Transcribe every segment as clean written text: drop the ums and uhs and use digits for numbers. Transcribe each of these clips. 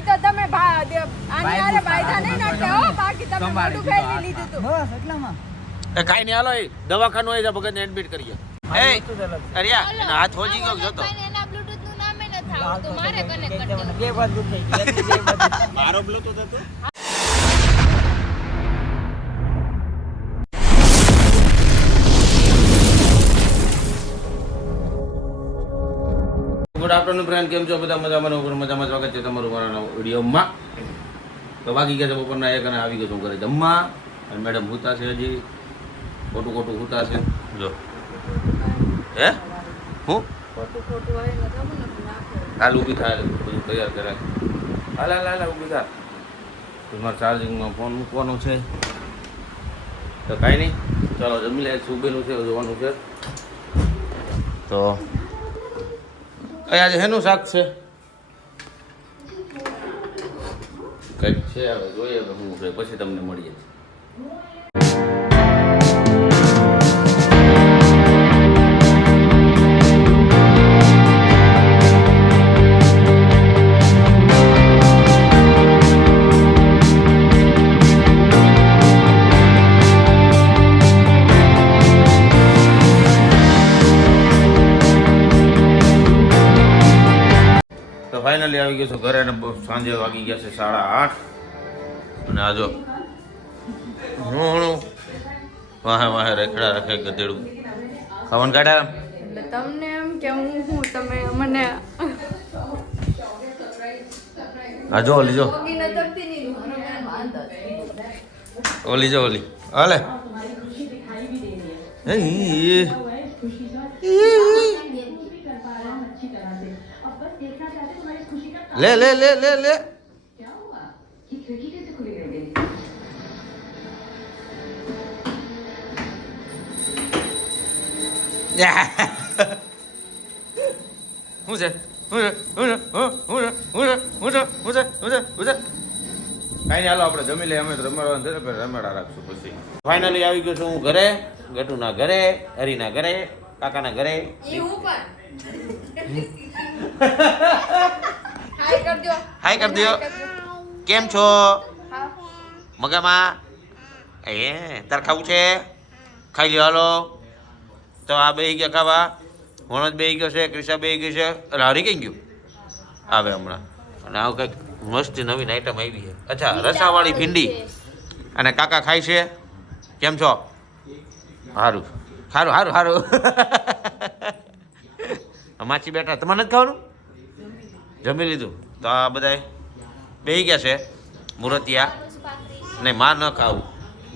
ઈ તો તમે આની આરે બાયધા નહીં નાખે હો બાકી તમે મોઢું ખાઈ લીધું તું બસ એટલામાં એ કાઈ નહીં હાલો એ દવાખાનું હોય ભગત ને એડમિટ કરીએ એ અરિયા એના હાથ હોજી ગયો જતો એના બ્લૂટૂથ નું નામે ન થાવ તો મારે કનેક્ટ કરી દો બે વાત દુખાઈ ગઈ મારો બ્લૂટૂથ હતો ગુડ આફ્ટરનૂન ફ્રેન્ડ કેમ છો બધા મજામાં સ્વાગત છે તમારું મારા વિડીયોમાં તો બાકી ગયા છે બપોરના 1 અને આવી ગયો છું ઘરે જમવા અને મેડમ હુતા છે હજી ખોટું હુતા છે જો હે હું ખોટું હોય ન થવું ને નાખો હાલ ઊભી થાય બધું તૈયાર કરે હાલ ઊભી થાય તમારે ચાર્જિંગમાં ફોન મૂકવાનો છે તો કાંઈ નહીં ચાલો જમી લે સુબેલું છે જોવાનું છે તો આજે શેનું શાક છે કંઈક છે હવે જોઈએ કે શું છે પછી તમને મળીએ ફાઇનલી આવી ગયો છું ઘરે અને સાંજે વાગી ગયા છે 8:30 અને આ જો હું વાહે રેખડા રાખે ગધેડું ખાવાનું કાઢ્યા એટલે તમને એમ કે હું તમે મને હા જો ઓલી જો ઓગી ન તપતી નહીં મને વાંધો ઓલી જો ઓલી હાલે ले ले ले ले ले કાંઈ હાલો આપણે જમી લઈએ અમે તો રમાડા રાખશું પછી ફાઇનલી આવી ગયો છું હું ઘરે ગટુના ઘરે હરીના ઘરે કાકાના ઘરે હાય કર દો કેમ છો મગામાં તાર ખાવું છે ખાઈ લ્યો હાલો તો આ બેહી ગયા ખાવા વણજ બેહી ગયો છે ક્રિશા બેહી ગઈ છે એટલે હરી કઈ ગયું આવે હમણાં અને આવું કંઈક મસ્તી નવીન આઈટમ આવી છે અચ્છા રસાવાળી ભીંડી અને કાકા ખાય છે કેમ છો સારું સારું સારું સારું માછી બેઠા તમારે નથી ખાવાનું જમી લીધું તો આ બધા બેહી ગયા છે મુરતિયા નહીં માર ન ખાવું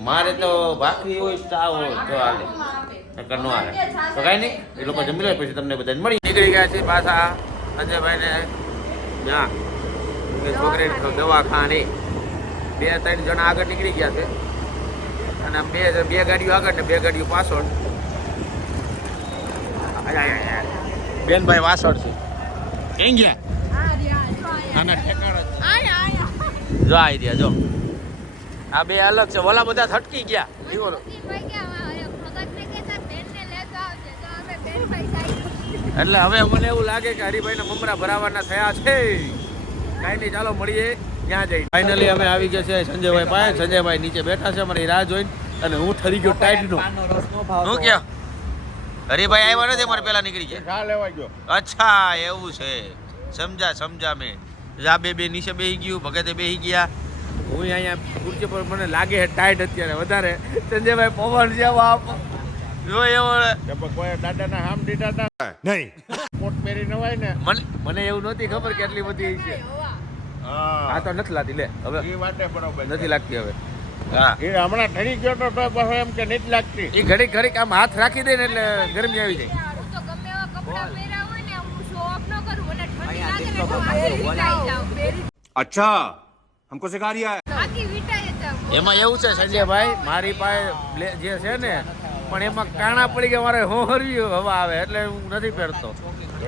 મારે તો ભાખરી હોય ચા હોય તો હાલે નકર ન હાલે તો કાંઈ નહીં એ લોકો જમી લે પછી તમને બધાને મળી નીકળી ગયા છે પાછા સંજયભાઈને ત્યાં છોકરી દવાખાને 2-3 જણા આગળ નીકળી ગયા છે અને બે ગાડીઓ આગળ ને 2 ગાડીઓ પાછળ બેનભાઈ વાસળ છે કેમ ગયા જો આવી રહ્યા જો આ બે અલગ છે ઓલા બધા થટકી ગયા એટલે હવે મને એવું લાગે કે હરિભાઈ ના મમરા ભરાવાના થયા છે કાંઈ નહીં ચાલો મળીએ ત્યાં જઈ ફાઇનલી અમે આવી ગયા છે સંજયભાઈ પાસે સંજયભાઈ નીચે બેઠા છે અમારી રાહ જોઈને અને હું ઠરી ગયો ટાઈટ નો હું ક્યાં હરિભાઈ આવ્યા નથી અમારે પેલા નીકળી ગયા લેવા ગયો અચ્છા એવું છે સમજા મેં જા બે નીચે બેસી ગયું ભગતે બેસી ગયા હું અહીંયા ખુરશી પર મને લાગે છે ટાઈટ અત્યારે વધારે સંજયભાઈ પવન જેવો આપ જો એવો કોઈ દાદાના હામ દીધા નહીં કોટ પહેરી નવાય ને મને એવું નહોતી ખબર કે એટલી બધી છે હા તો નથી લાગતી લે હવે એ વાતે બરોબર નથી લાગતી હવે હા એ હમણાં ઠરી ગયો તો પછી એમ કે નથી લાગતી એ ઘડીક આમ હાથ રાખી દે ને એટલે ગરમી આવી જાય હું તો ગમે એવા કપડા પહેર્યા હોય ને હું શો ઓફ ન કરું મને ઠંડી લાગે ને તો પહેરી જાઉં अच्छा हमको सिखा रिया है બાકી વિટાય જાવ એમાં એવું છે સંજયભાઈ મારી પાસે જે છે ને પણ એમાં કાણા પડી ગયા મારે હોહરવી હવા આવે એટલે હું નથી પહેરતો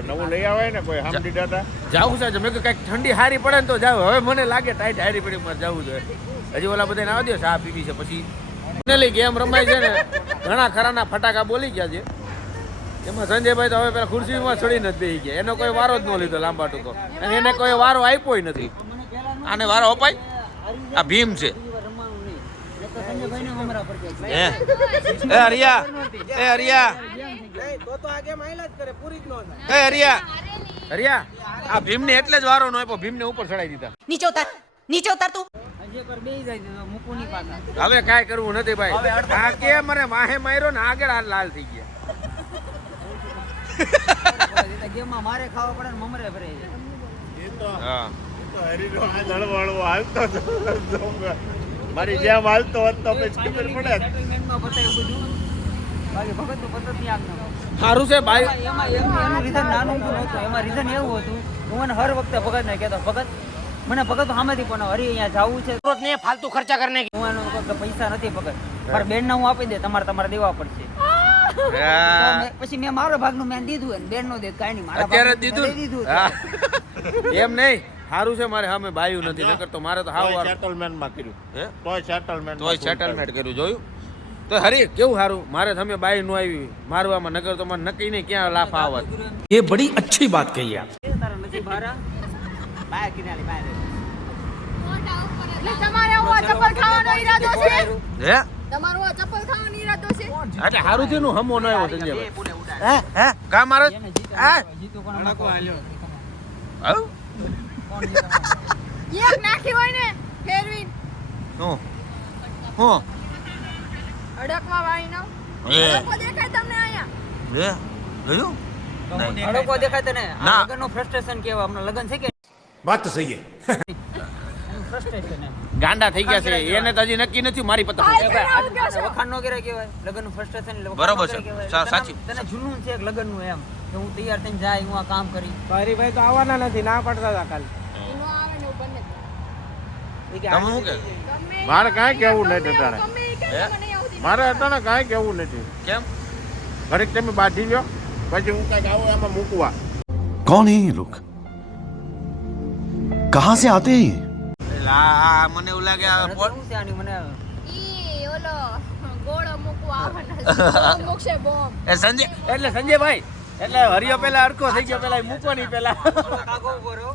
નવું લઈ આવે ને કોઈ હામ દીધા જાવું છે મેં કંઈક ઠંડી હારી પડે ને તો જાવ હવે મને લાગે ટાઈટ હારી પડી મારે જવું જોઈએ હજી ઓલા બધાને આવવા દો ચા પીવી છે પછી ફાઇનલી ગેમ રમાય છે ને ઘણા ખરાના ફટાકા બોલી ગયા છે એમાં સંજયભાઈ તો હવે પેલા ખુરશીમાં ચડી નથી બેસી ગયા એનો કોઈ વારો જ ન લીધો લાંબા ટૂંકો અને એને કોઈ વારો આપ્યો નથી આને વારો અપાય આ ભીમ છે રમવાનું નહીં એ તો સંજયભાઈને મમરા પર જાય હે એ હરિયા એ હરિયા તો આગે માઇલા જ કરે પૂરી જ ન એ હરિયા હરિયા આ ભીમને એટલે જ વારો નો આપ્યો ભીમને ઉપર ચડાઈ દીધા નીચે ઉતાર તું હજી પર બેહી જાય તો મૂકું નહીં પાછા હવે કાંઈ કરવું નથી ભાઈ આ કે મને વાહે માર્યો ને આગળ આ લાલ થઈ ગયા ગેમમાં મારે ખાવા પડે ને મમરે ભરે હા હરીનો આ દળવાળો હાલતો હતો. મારી જેમ હાલતો હોત તો પછી ખબર પડે. સેટલમેન્ટમાં બતાવ્યું બધું બાકી ભગતનું પતત નહીં આગળ સારું છે ભાઈ એમાં એનું રીઝન નાનું ઊંધું નહોતું એમાં રીઝન એવું હતું હું મને હર વખતે ભગતને કહેતો ભગત મને ભગત સામેથી પણ હરી અહીંયા જવું છે ને ફાલતુ ખર્ચા કરને હું એનો કહું કે પૈસા નથી ભગત મારા બેનને હું આપી દે તમારે દેવા પડશે તો પછી મેં મારા ભાગનું મેં દીધું અને બેન નો દે કાંઈ નહીં મારા અત્યારે ભાગનું મેં દીધું હા. એમ નહીં સારું છે મારે સામે બાયું નથી નકર તો મારે તો હાવ વાર સેટલમેન્ટમાં કર્યું. હે તોય સેટલમેન્ટ તોય સેટલમેન્ટ કર્યું જોયું તો હરી કેવું સારું મારે તમે બાઈ નો આવી મારવામાં નગર તો મને નક્કી નહીં ક્યાં લાફા આવત ये बड़ी अच्छी बात कही आप તારા નથી ભારા બાય કિનારી બાય મોઢા ઉપર એટલે તમારે આવો ચપ્પલ ખાવાનો ઈરાદો છે હે તમારો આ ચપ્પલ ખાવાનો ઈરાદો છે એટલે સારું થયું હમો ન આવ્યો સંજયભાઈ હે કા મારે હા જીતું કોણ નાખો હાલ્યો આવ એક નાખી હોય ને ફેરવીન હું હું અડકવા વાળી નો એ લોકો દેખાય તમને અહીંયા હે જોયું હડકો દેખાય તને ના. આ લગનનું ફ્રસ્ટ્રેશન કેવા હમણાં લગન છે કે बात तो सही है ફ્રસ્ટ્રેશન એમ ગાંડા થઈ ગયા છે એને તો હજી નક્કી નથી મારી પતંગ એ ભાઈ આને વખાણ નો કરે કહેવાય લગનનું ફ્રસ્ટ્રેશન બરાબર છે. સાચી. તને જુનૂન છે એક લગનનું એમ કે હું તૈયાર થઈને જાય હું આ કામ કરી હરીભાઈ તો આવવાના નથી ના પડતા હતા કાલે એનો આવે ને એવું બને તમે શું કે ગમે મારે કાંઈ કહેવું નથી અટાણે. ગમે ઈ કે હે? મને આવતી મારે અટાણે કાંઈ કહેવું નથી. કેમ ઘડીક તમે બાંધી લ્યો પછી હું કાંઈક આવું એમાં મૂકવા. कौन है ये लोग कहाँ से आते हैं ये આ મને એવું લાગે આ પોટ શું છે આની મને ઈ ઓલો ગોળો મૂકવા આવવાના છે. બોમ્બ મૂકશે બોમ્બ એ સંજય એટલે સંજયભાઈ એટલે હરિયો પેલા અડકો થઈ ગયો પેલા મૂકો નહીં પેલા કાગો ઉભો રહ્યો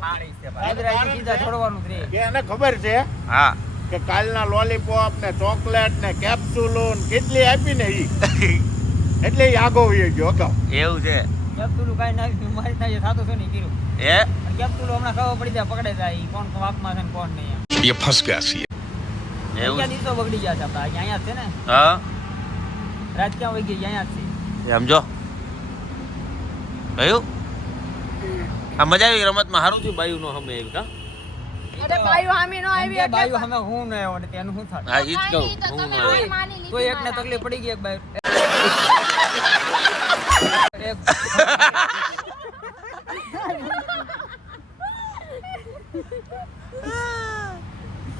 હાજરા સીધા છોડવાનું જ રે કે એને ખબર છે હા કે કાલના લોલીપોપ ને ચોકલેટ ને કેપ્સ્યુલો ને કેટલી આપી ને ઈ એટલે ઈ આગો વયો ગયો અગાઉ. એવું છે કેપ્સુલું કાંઈ ના મારી થાય થતું છે નહીં કીધું હે કેપ્સુલું હમણાં ખબર પડી જાય પકડે જાય ઈ કોણ વાકમાં છે ને કોણ નહીં એમ ये फंस गया सी એવું ક્યાં દિવસો બગડી ગયા છે આપડા અહીંયા જ છે ને હા રાત ક્યાં વહી ગઈ અહીંયા જ છે સમજો કયું આ મજા આવી રમતમાં સારું થયું બાયું નો હમે આવ્યું કા અરે બાયું હામી નો આવી કે એટલે બાયું અમે હું ન આવ્યો ને તેનું શું થાય હા ઈ જ કહું તો હું તમે ન હાર માની લીધી તો એકને મારા. તકલીફ પડી ગઈ એક બાયું એક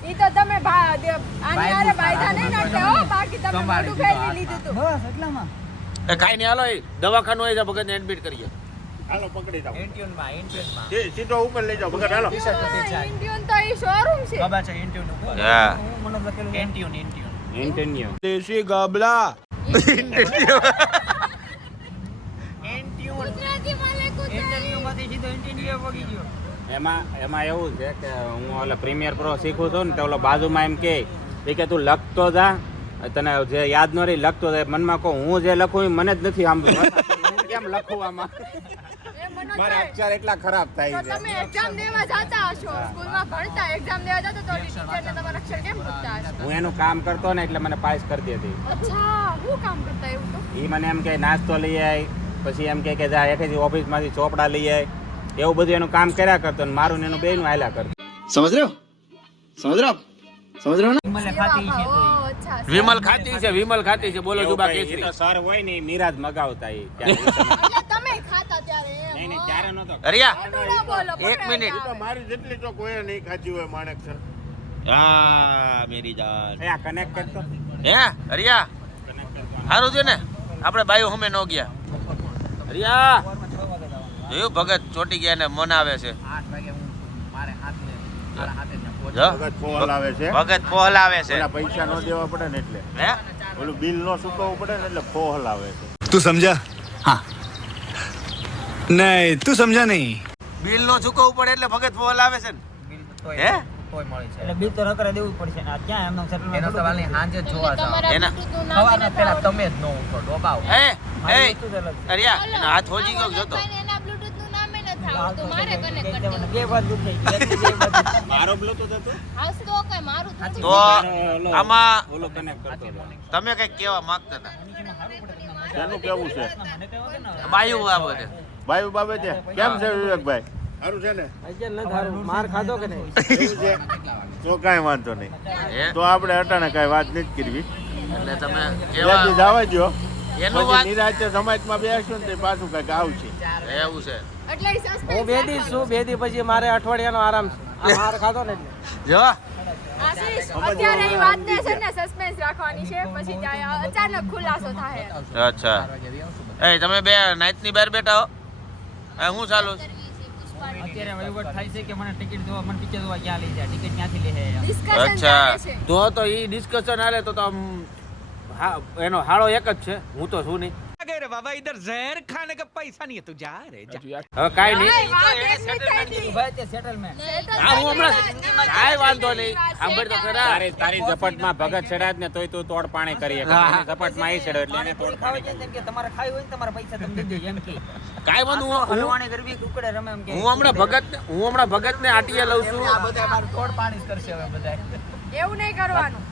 ઈ તો તમે આની હારે બાયધા નહીં નાખતા હો બાકી તમે મોઢું ખાઈને લીધું તું બસ એટલામાં એ કાઈ નહીં હાલો એ દવાખાનું આવી જા ભગત ને એડમિટ કરીએ હાલો પકડી જાઓ. એન્ટ્યુનમાં સીધો ઉપર લઈ જાઓ ભગત હાલો. ઇન્ડિયન તો ઈ શોરૂમ છે બાબા છે એન્ટ્યુન હા મને લખેલું એન્ટ્યુન દેશી ગાબલા ગુજરાતીમાં લખ્યું છે. એન્ટ્યુનમાંથી સીધો એન્ટ્યુન પગી ગયો એમાં એવું છે કે હું ઓલા પ્રીમિયર પ્રો શીખું છું ને તો ઓલો બાજુમાં એમ કે તું લખતો જા તને જે યાદ ન રહી લખતો જાય મનમાં કહું હું જે લખું એ મને જ નથી સાંભળ્યું હું કેમ લખું આમાં એ મનોજ મારા ભાઈ, અક્ષર એટલા ખરાબ થાય તો છે તમે એક્ઝામ દેવા જતા હશો સ્કૂલમાં ભણતા એક્ઝામ દેવા જતા તો ટીચરને તમારા અક્ષર કેમ પૂછતા હશો હું એનું કામ કરતો ને એટલે મને પાસ કરતી હતી અચ્છા હું કામ કરતા એવું તો એ મને એમ કે નાસ્તો લઈ આય પછી એમ કે જા હેઠેથી ઓફિસમાંથી ચોપડા લઈ આય એવું બધું એનું કામ કર્યા કરતો ને મારું ને એનું બેયનું હાલ્યા કરતું समझ रहे हो समझ रहे हो आप समझ रहे हो ना મને ખાતી છે તો ઓ અચ્છા વિમલ ખાતી છે બોલો જુબા કેસરી તો સર હોય ને ઈ મિરાજ મગાવતા ઈ ત્યારે. એટલે તમે ખાતા ત્યારે એમ. નહીં નહીં ત્યારે નતો હરિયા ખોટું ના બોલો એક મિનિટ. તો મારી જેટલી તો કોઈ નહીં ખાધી હોય માણેક સર. હા મેરી જાન એ આ કનેક્ટ કરતો હે હરિયા સારું છે ને આપણે બાયું હમે ન ગયા હરિયા જોયું ભગત ચોટી ગયા ને મનાવે છે 8 વાગે હું મારે હાથે મારા હાથે ત્યાં પહોંચ જો ભગત ફોલ આવે છે. ભગત પહોલાવે છે ઓલા પૈસા નો દેવા પડે ને એટલે હે ઓલું બિલ નો ચૂકવવું પડે ને એટલે ફોલ આવે છે. तू समझा हाँ नहीं तू समझा नहीं બિલ નો ચૂકવવું પડે એટલે ભગત પહોલાવે છે ને બિલ તો હે તોય મળી છે એટલે બિલ તો નકરે દેવું જ પડશે ને આ ક્યાં એમનો સેટલમેન્ટ એનો સવાલ નહીં હાંજે જ જોવા જાવ એના સવારના પહેલા તમે જ નો ઉઠો ડોબાવ એ અરિયા એનો હાથ હોજી ગયો જતો એના બ્લૂટૂથ નું નામે નથી આવતું મારે કનેક્ટ કરી દેવું બે બાજુ થઈ ગઈ મારો બ્લૂટૂથ હતો હાસ તો કઈ મારું થોડું તો આમાં ઓલો કનેક્ટ કરતો હતો તમે કઈક કેવા માંગતા હતા શાનું કેવું છે બાયુ આ બધે ભાઈ બાબતે કેમ છે વિવેકભાઈ સારું છે ને માર ખાધો કે નહીં એવું છે તો કાંઈ વાંધો નહીં હે તો આપણે અટાણે કાંઈ વાત નથી કરવી એટલે તમે ત્યાંથી કેવા જવા દો એનું પછી વાત નિરાંતે સમાજમાં બેસશું ને તે પાછું કંઈક આવશે એવું છે એટલે ઈ સસ્પેન્સ હું બેદી છું બેદી પછી મારે અઠવાડિયાનો આરામ છે આ માર ખાધો ને એટલે જો આશીષ અત્યારે ઈ વાતને છે ને સસ્પેન્સ રાખવાની છે પછી ત્યાં અચાનક ખુલાસો થાય અચ્છા એ તમે બે નાઈટ ની બહાર બેઠા હો હું ચાલુ અત્યારે વહીવટ થાય છે કે મને ટિકિટ જોવા મને પિક્ચર જોવા ક્યાં લઈ જાય ટિકિટ ક્યાંથી લે છે ડિસ્કશન અચ્છા. ચાલે છે તો ઈ ડિસ્કશન હાલે તો આમ એનો હાળો એક જ છે હું તો છું નહીં बाबा इधर जहर खाने का पैसा नहीं है तू जा रे जा હવે કાઈ નહીં વાત એટલી થઈ હતી. ભાઈ તે સેટલમેન્ટ હા હું હમણાં કાઈ વાંધો નહીં સાંભળ તો ખરા તારી ઝપટમાં ભગત ચડાત ને તોય તું તોડ પાણી કરી ઝપટમાં ઈ ચડ્યો એટલે એને તોડ ખાવા જાય તેમ કે તમારે ખાવી હોય ને તમારા પૈસા તમે દેજો એમ કે કાઈ વાંધો હું હલવાણી કરવી કુકડે રમે એમ કે હું હમણાં ભગત ને આટીએ લઉં છું બધા માર તોડ પાણી જ કરશે હવે બધા એવું નહીં કરવાનું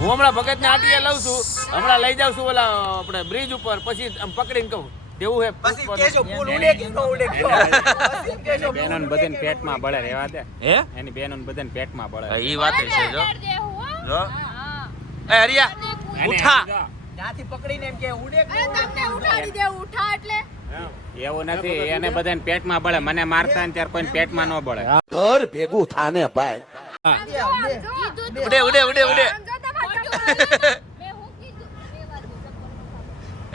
હું હમણાં ભગત ને આટીએ લઉં છું હમણાં લઈ જાઉં છું ઓલા આપણે બ્રિજ ઉપર પછી આમ પકડીને કહું દેવું હે પછી કેજો પુલ ઉડે કે નો ઉડે કેજો બેનોને બધાને પેટમાં બળે રહેવા દે હે એની બેનોને બધાને પેટમાં બળે ઈ વાત છે જો કરી દેવું, હો. જો હા. એ હરિયા એને ઉઠા ત્યાંથી પકડીને એમ કે ઉડે કે અરે તમને ઉઠાડી દેવું ઉઠા એટલે એવું નથી એને બધાને પેટમાં બળે મને મારતા ને ત્યારે કોઈને પેટમાં ન બળે આમ જો, આમ જો. ઉડે ઉડે ઉડે ઉડે આમ જો તમારે ચપ્પલ. મેં હું કીધું બે વાર ચપ્પલ.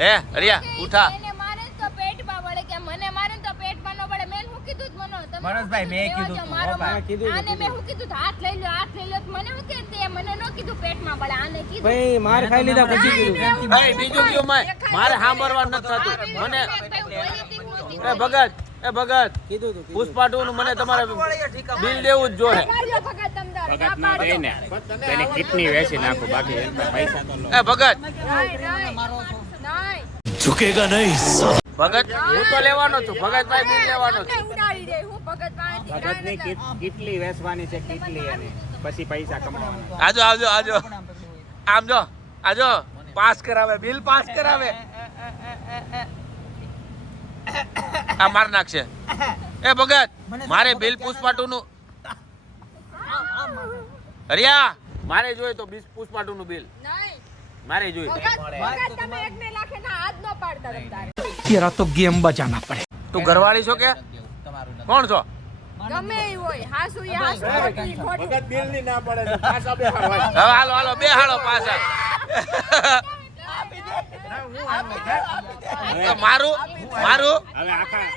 હે હરિયા ઉઠા એને મારે તો પેટમાં વળે કે મને મારે તો પેટમાં ન વળે મેં હું કીધું જ મનો તમે મનોજભાઈ, મેં રહેવા કીધું દો, તું, મારો હો ભાઈ, માં. કીધું તું, આને મેં હું કીધું તો હાથ લઈ લો તો મને હું કે તે મને ન કીધું પેટમાં વળે આને કીધું ભાઈ માર ખાઈ લીધા પછી કીધું ભાઈ બીજું કયું મારે સાંભળવા નથી થતું મને એ ભગત કીધું તું પુષ્પા 2 નું મને તમારે બિલ દેવું જ જોઈએ પાડ્યો ભગત તમદાર ભગત નો દે ને તેની કિડની વેચી નાખું બાકી એના પૈસા તો લો એ ભગત झुकेगा नहीं ભગત હું તો લેવાનો છું ભગતભાઈ બિલ લેવાનો છું ઉડાડી દે હું ભગત પાસેથી ભગતની કિટલી વેચવાની છે કિટલી એની પછી પૈસા કમાવાના આજો આજો આજો આમ જો આજો પાસ કરાવે બિલ પાસ કરાવે આ માર નાખશે એ ભગત મારે બિલ પુષ્પા 2 નું હરિયા મારે જોઈએ તો પુષ્પા 2 નું બિલ નહીં મારે જોઈએ ભગત તમે એકને લાખે ના હાથ ન પાડતા તમતારે तेरा तो गेम बजाना पड़े તું ઘરવાળી છો કે કોણ છો ગમે ઈ હોય હાસુ ઈ હાસુ ખોટું ઈ ખોટું ભગત બિલ ની ના પડે તો પાછા બેહાડવા હવે હાલો હાલો બે હાલો પાછા મારું મારું હવે આખા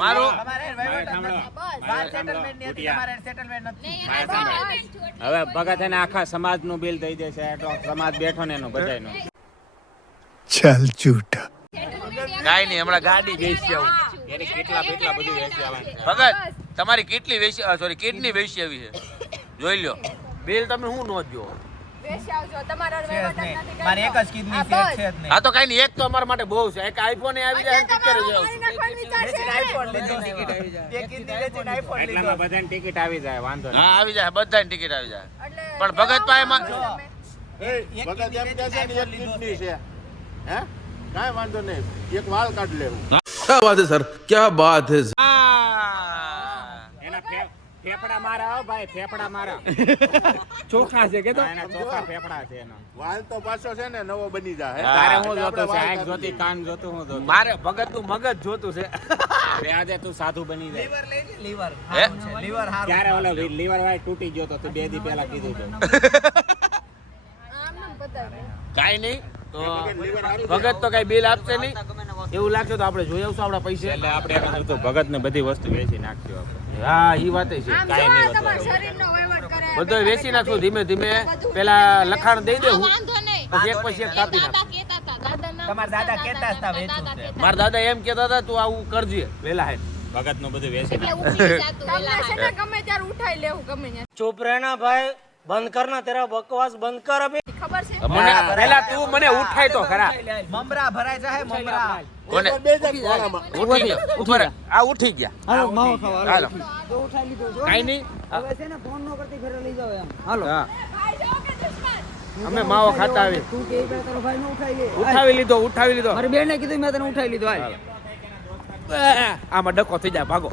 મારું હવે ભગત એને આખા સમાજનું બિલ દઈ દેશે એટલો સમાજ બેઠો ને એનું બધાયનું चल झूठा કાઈ નહીં હમણાં ગાડી વેચી આવું એની કેટલા કેટલા બધું વેચી આવવાનું છે. ભગત તમારી કેટલી વેચી સોરી કિડની વેચી આવી છે જોઈ લ્યો બિલ તમે હું નો જો વેસી આવજો તમારા વહીવટ નથી કરતો. મારે એક જ કિડની આ છે બસ. છે જ નહીં આ તો કઈ નહીં એક તો અમારા માટે બહુ છે એક આઈફોન આવી જાય એટલે પિક્ચર તમારો જાવ મારી નાખવાનો વિચાર છે ને? આઈફોન લીધો ટિકિટ આવી જાય એક કિડની વેચીને આઈફોન લીધો એટલામાં બધાને ટિકિટ આવી જાય વાંધો નહીં હા આવી જાય બધાની ટિકિટ આવી જાય એટલે પણ ભગત પાસે માં તમે. એ ભગત એમ કહે છે ને એક કિડની છે હે કાંઈ વાંધો નહીં એક વાળ કાઢ લેવું क्या बात है सर क्या बात है એના ફેફડા મારા હો ભાઈ ફેફડા મારા ચોખા છે કે હા, એના ચોખા ફેફડા છે એના વાળ તો પાછો છે ને નવો બની જાય તારે હું એટલે જોતું છે આપણે વાળ આંખ જોતી કાઢી કાન જોતું હું જોતું મારે ભગત નું મગજ જોતું છે બે આજે તું સાધુ બની જાય લીવર લઈ લે લીવર હે? લીવર હારું ત્યારે ઓલો લીવર વાય તૂટી ગયો તો તું 2 દી પહેલા કીધું તો આમ નામ બતાવે. કાઈ નહીં તો ભગત તો કઈ બિલ આપશે નહીં એવું લાગશે તો આપણે જોઈ આવશું આપણા પૈસા એટલે આપણે એમ હતું ભગત ને બધી વસ્તુ વેચી નાખ્યું આપણે હા ઈ વાત છે આમ કાંઈ જો નહીં તમારા શરીરનો વહીવટ કરે. બધો વેચી નાખું ધીમે ધીમે પેલા લખાણ દઈ દેવું વાંધો નહીં. પછી એક કાપી નાખ દાદા કહેતા હતા, દાદા નામ તમારા દાદા કહેતા હતા, વેચવું છે. કહેતા હતા. મારા દાદા એમ કહેતા હતા તું આવું કરજે વેલા હે ભગતનું બધું વેચી એટલે ઉઠી જાતું તમને છે ને ગમે ત્યારે ઉઠાઈ લેવું ગમે ત્યાં चुप रहना भाई बंद करना तेरा बकवास बंद कर अभी ખબર છે મને પહેલા તું મને ઉઠાય તો ખરા મમરા ભરાય જાય મમરા કોને ઉઠી ગયો ઉપર આ ઉઠી ગયા હાલો માવો ખાવા હાલો તો ઉઠાઈ લીધો જો કાઈ નહીં હવે છે ને ફોન નો કરતી ઘરે લઈ જાવ એમ હાલો હા ભાઈ જાઓ કે દુશ્મન અમે માવો ખાતા આવી તું કે બે તારો ભાઈ નો ઉઠાઈ લે ઉઠાવી લીધો મારી બેન ને કીધું મેં તને ઉઠાઈ લીધો હાલ આમાં ડકો થઈ જાય ભાગો